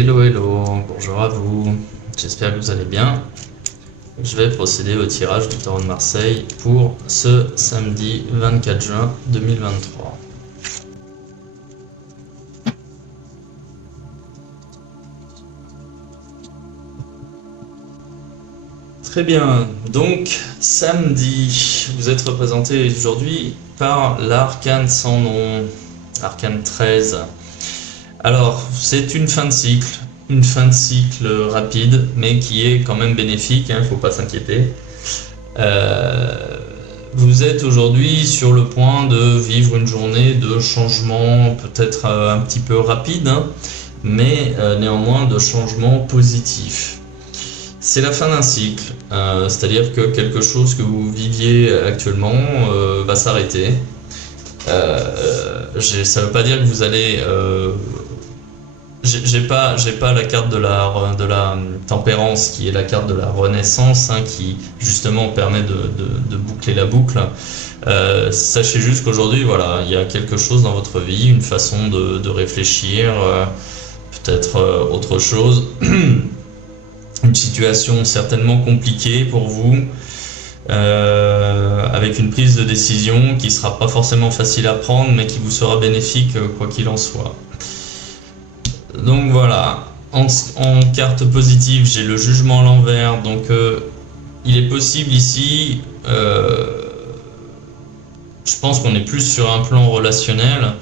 Hello, hello, bonjour à vous, j'espère que vous allez bien. Je vais procéder au tirage du Tarot de Marseille pour ce samedi 24 juin 2023. Très bien, donc samedi, vous êtes représenté aujourd'hui par l'arcane sans nom, arcane 13. Alors, c'est une fin de cycle rapide, mais qui est quand même bénéfique, hein, faut pas s'inquiéter. Vous êtes aujourd'hui sur le point de vivre une journée de changement peut-être un petit peu rapide, hein, mais néanmoins de changement positif. C'est la fin d'un cycle, c'est-à-dire que quelque chose que vous viviez actuellement va s'arrêter. Ça ne veut pas dire que vous allez... j'ai pas la carte de la tempérance qui est la carte de la renaissance, hein, qui justement permet de boucler la boucle. Sachez juste qu'aujourd'hui, voilà, il y a quelque chose dans votre vie, une façon de réfléchir, peut-être autre chose. Une situation certainement compliquée pour vous, avec une prise de décision qui sera pas forcément facile à prendre, mais qui vous sera bénéfique quoi qu'il en soit. Donc voilà, en carte positive, j'ai le jugement à l'envers, donc il est possible ici, je pense qu'on est plus sur un plan relationnel,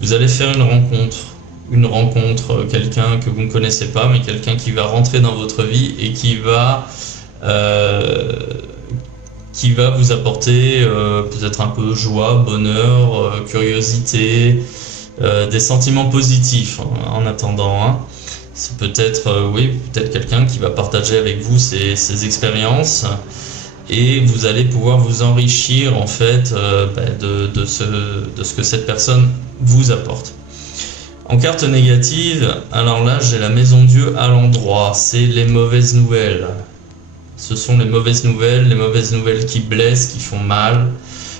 vous allez faire une rencontre, quelqu'un que vous ne connaissez pas, mais quelqu'un qui va rentrer dans votre vie et qui va vous apporter peut-être un peu joie, bonheur, curiosité, des sentiments positifs en attendant. Hein. C'est peut-être peut-être quelqu'un qui va partager avec vous ses expériences et vous allez pouvoir vous enrichir en fait de ce que cette personne vous apporte. En carte négative, alors là j'ai la maison Dieu à l'endroit, c'est les mauvaises nouvelles. Ce sont les mauvaises nouvelles qui blessent, qui font mal,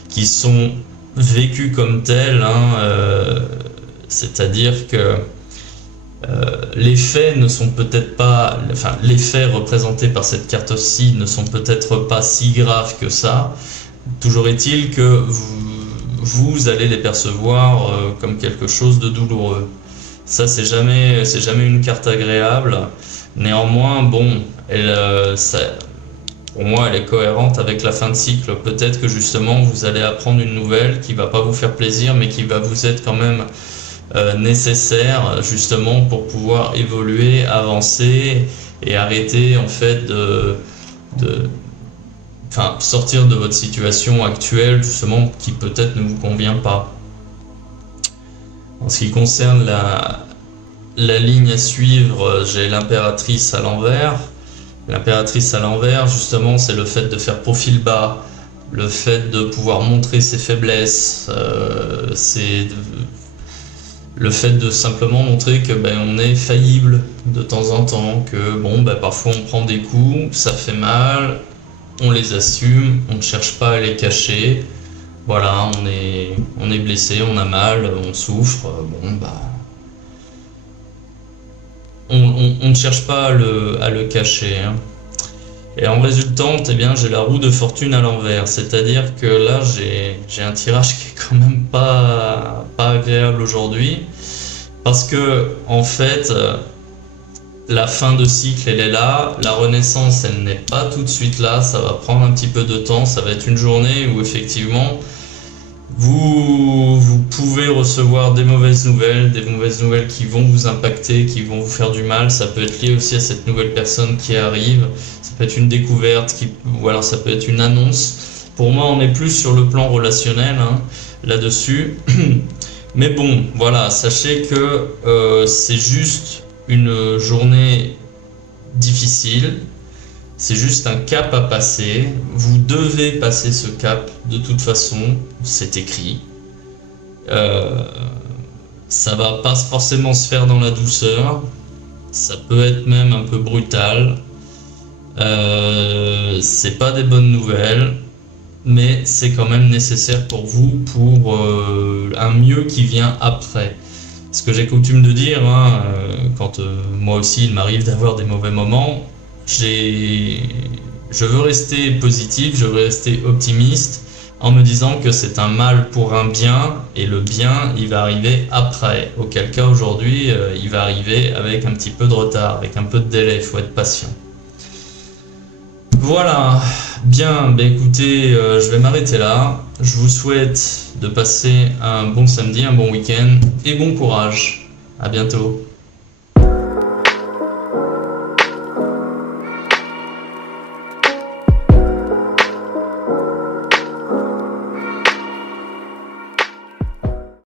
qui sont vécues comme telles, hein, c'est-à-dire que les faits ne sont peut-être pas, enfin les faits représentés par cette carte-ci ne sont peut-être pas si graves que ça. Toujours est-il que vous allez les percevoir comme quelque chose de douloureux. Ça, c'est jamais une carte agréable. Néanmoins, bon, pour moi, elle est cohérente avec la fin de cycle. Peut-être que justement, vous allez apprendre une nouvelle qui va pas vous faire plaisir, mais qui va vous être quand même nécessaire, justement, pour pouvoir évoluer, avancer et arrêter, en fait, sortir de votre situation actuelle, justement, qui peut-être ne vous convient pas. En ce qui concerne la ligne à suivre, j'ai l'impératrice à l'envers. L'impératrice à l'envers, justement, c'est le fait de faire profil bas, le fait de pouvoir montrer ses faiblesses, c'est le fait de simplement montrer que on est faillible de temps en temps, que parfois on prend des coups, ça fait mal, on les assume, on ne cherche pas à les cacher. Voilà, on est blessé, on a mal, on souffre, on ne cherche pas à le cacher. Hein. Et en résultante, j'ai la roue de fortune à l'envers, c'est-à-dire que là, j'ai un tirage qui est quand même pas agréable aujourd'hui, parce que en fait, la fin de cycle, elle est là, la renaissance, elle n'est pas tout de suite là, ça va prendre un petit peu de temps, ça va être une journée où effectivement, vous pouvez recevoir des mauvaises nouvelles qui vont vous impacter, qui vont vous faire du mal. Ça peut être lié aussi à cette nouvelle personne qui arrive, ça peut être une découverte, ou alors ça peut être une annonce. Pour moi, on est plus sur le plan relationnel, hein, là-dessus. Mais bon, voilà, sachez que c'est juste une journée difficile. C'est juste un cap à passer. Vous devez passer ce cap de toute façon. C'est écrit. Ça va pas forcément se faire dans la douceur. Ça peut être même un peu brutal. C'est pas des bonnes nouvelles, mais c'est quand même nécessaire pour vous pour un mieux qui vient après. Ce que j'ai coutume de dire, hein, quand moi aussi il m'arrive d'avoir des mauvais moments, je veux rester positif, je veux rester optimiste en me disant que c'est un mal pour un bien et le bien il va arriver après. Auquel cas aujourd'hui il va arriver avec un petit peu de retard, avec un peu de délai, il faut être patient. Voilà, bien, bah écoutez, je vais m'arrêter là. Je vous souhaite de passer un bon samedi, un bon week-end et bon courage. À bientôt.